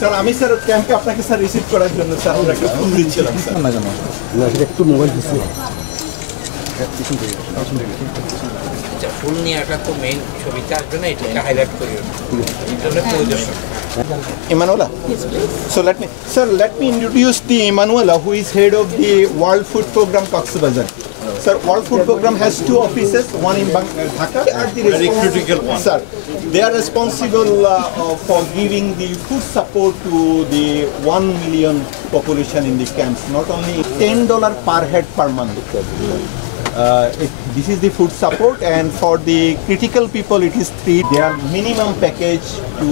Sir আমি sir ক্যাম্পে আপনাকে স্যার রিসিভ করার জন্য স্যার আমরা একটা ফোন দিচ্ছিলাম স্যার না কেন না সেটা একটু মোবাইল দিচ্ছি ফুল নিয়ে একটা তো মেইন ছবিতে আসবে না, এটাকে হাইলাইট করি ইন্টারনেট প্রয়োজন। Emanuela? Yes, please. So let me introduce the Emanuela, who is head of the World Food Program Coxbazar. Sir, World Food Program has two offices, one in Dhaka. They are the Very critical one. Sir, they are responsible for giving the food support to the 1 million population in the camps. Not only $10 per head per month. This is the food support, and for the critical people it is free. Their minimum package to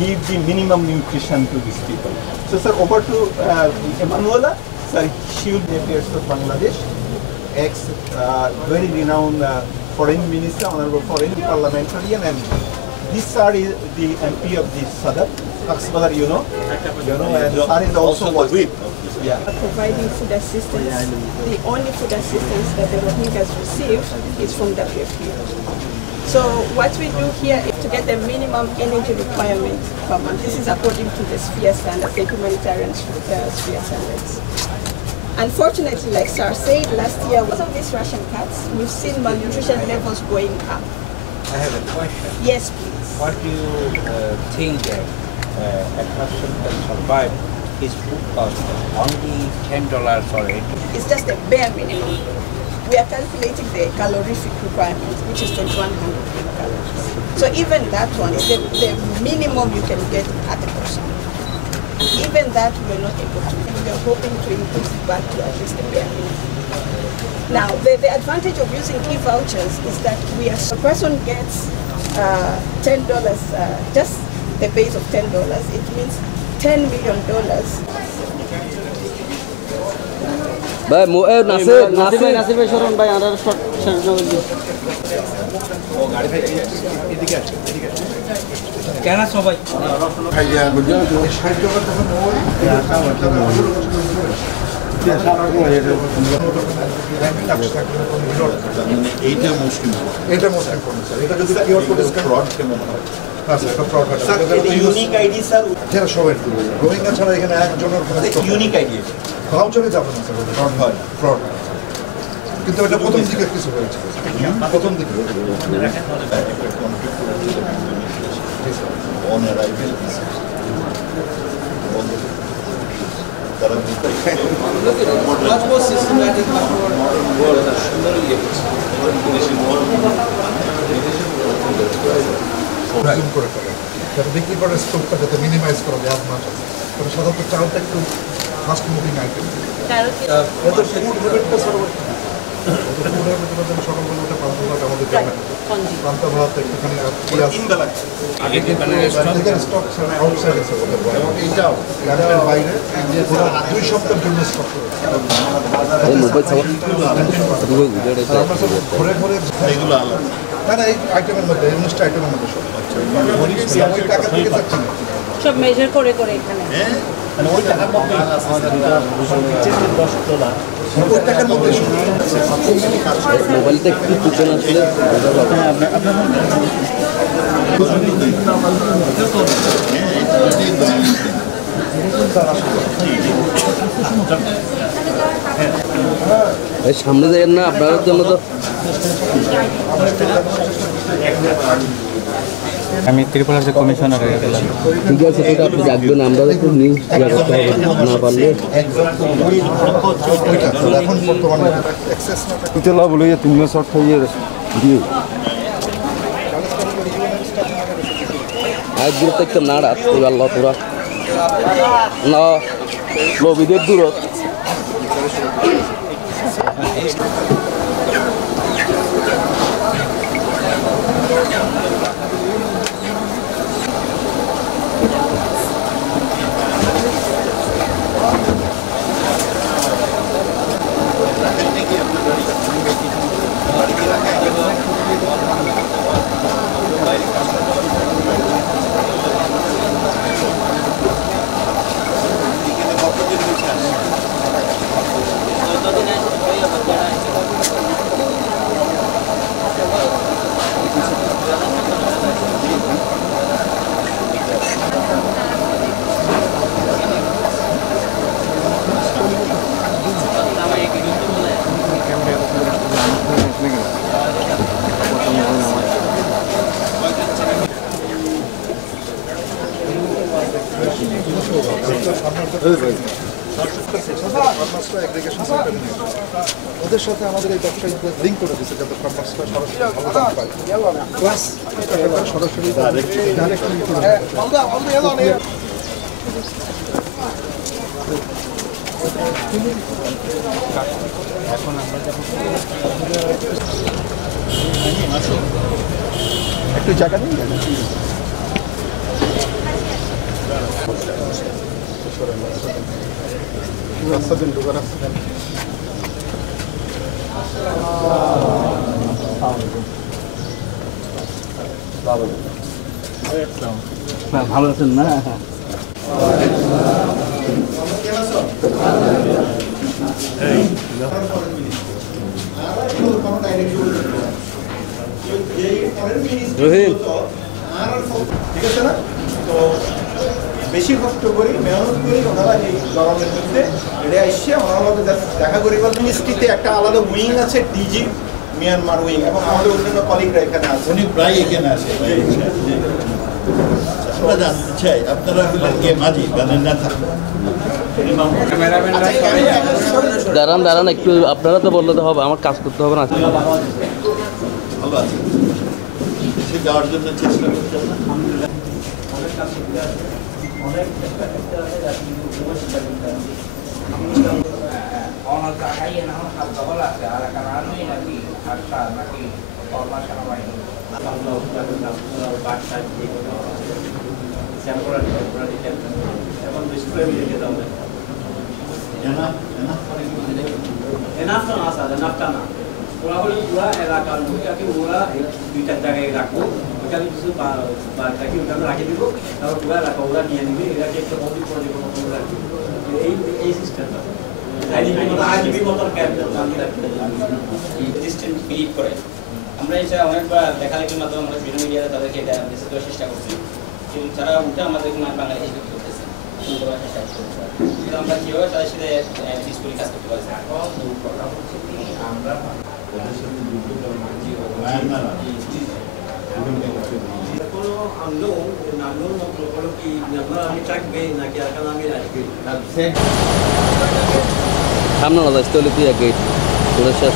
give the minimum nutrition to these people. So sir, over to Emanuela. Sir, she will be affairs of Bangladesh, ex very renowned foreign minister, honorable foreign parliamentarian, and this sir is the MP of the Sadar, Coxbazar, you know, and sir is also the whip. Yeah. Providing food assistance. The only food assistance that the Rohingyas receive is from WFP. So what we do here is to get the minimum energy requirement per month. This is according to the sphere standards, the humanitarian sphere standards. Unfortunately, like Sir said, last year, because of these ration cuts, we've seen malnutrition levels going up. I have a question. Yes, please. What do you think that a person can survive his food cost only $10 or $8? It's just the bare minimum. We are calculating the calorific requirement, which is 2100 kilocalories. So even that one is the minimum you can get at a person. Even that we're not able to. We are hoping to increase it back to at least the bare minimum. Now, the advantage of using e-vouchers is that a person gets $10, just the base of $10. It means $10 million. ভাই নাসির ভাই শরণ ভাই আমরা short কেন সবাই এইটা মুশকিল, এটা মোস্ট ইম্পর্টেন্ট স্যার। এটা যদি পিওর ফুড ফ্রড কেমন হয়? না স্যার, এটা ফ্রড হয়। স্যার এটা ইউনিক আইডি স্যার, যারা সবাই রোহিঙ্গা ছাড়া এখানে একজনের কোনো ইউনিক আইডি ভাউচারে যাবে না স্যার, ফ্রড হয়, ফ্রড। কিন্তু এটা প্রথম দিকে কিছু হয়েছে, প্রথম দিকে on arrival. তারা much more systematic, much more zoom করে ফেলে, যাতে বিক্রি করার স্টোকটা যাতে মিনিমাইজ করা যায় আজ মাস আছে। তবে সাধারণত চালটা একটু ফাস্ট মুভিং আইটেম। এদের ফুড হ্যাবিটটা স্যার ফুড হ্যাবিটের জন্য সকালবেলা উঠে পান্তা ভাত আমাদের পান্তা ভাত একটুখানি আগে স্টক আউটসাইড আছে এবং এইটাও ক্যাম্পের বাইরে 2 সপ্তাহের জন্য স্টক করেছে। আমরা সব ঘুরে ঘুরে এগুলো আলাদা। না না, এই আইটেমের মধ্যে ইউনিস্ট আইটেমের মধ্যে সব ওই টাকা থেকে যাচ্ছে না, সব মেজার করে করে এখানে। মানে ওই টাকার মধ্যে ওই টাকার মধ্যে মোবাইলটা একটু পিছনে আসলে সামনে যাই না আপনাদের জন্য তো আমি ত্রিপুরার যে কমিশনার হয়ে গেলাম। ঠিক আছে, সেটা আপনি রাখবেন, আমরা একটু নিউজ করতে হবে না পারলে এখন বর্তমানে পিতলা বলে তুমিও শর্ট হয়ে দিয়ে আজ দূর থেকে নাড়া এবার পুরা না লবিদের দূরত ওদের সাথে আমাদের এই ব্যবসায়ীদের লিঙ্ক করে দিচ্ছে যাতে ফার্মার্সরা সরাসরি ভালো দাম পায় প্লাস সরাসরি একটু জায়গা দিন রাস্তা দিন ঢোকার রাস্তা দেন ভালো আছেন না রহিম ঠিক আছে না তো বেশি কষ্ট করি মেহনত করি ওনারা এই গরমের মধ্যে এটা এসে ওনারা দেখা করি মিনিস্ট্রিতে একটা আলাদা উইং আছে ডিজি মিয়ানমার উইং এবং আমাদের অন্যান্য কলিগরা এখানে আছে উনি প্রায় এখানে আসে আমরা জানতে চাই আপনারা হলেন কে মাঝি মানে নেতা দাঁড়ান দাঁড়ান একটু আপনারা তো বললে তো হবে আমার কাজ করতে হবে না ভালো আছে সে যাওয়ার জন্য চেষ্টা করছেন না ওরা হলে পুরা এলাকার মধ্যে ওরা দুইটা জায়গায় রাখবো ওইখানে কিছু বাচ্চাকে ওখানে রাখে দিব তারপর পুরা এলাকা ওরা নিয়ে নিবে এটাকে একটা মন্দির করে দেবো রাখবে এই সিস্টেমটা আইডিবি মতন রেজিস্ট্যান্ট বিলিভ করে আমরা এটা অনেকবার দেখালেখির মাধ্যমে আমরা বিভিন্ন মিডিয়াতে তাদেরকে এটা মেসেজ দেওয়ার চেষ্টা করছি কিন্তু তারা উঠে আমাদের বাঙালি হিসেবে করতেছে কিন্তু আমরা কীভাবে তাদের সাথে পিসফুলি কাজ করতে পারছি আমরা সামনে না যাচ্ছে তাহলে তুই এক গেট ঘুরে শেষ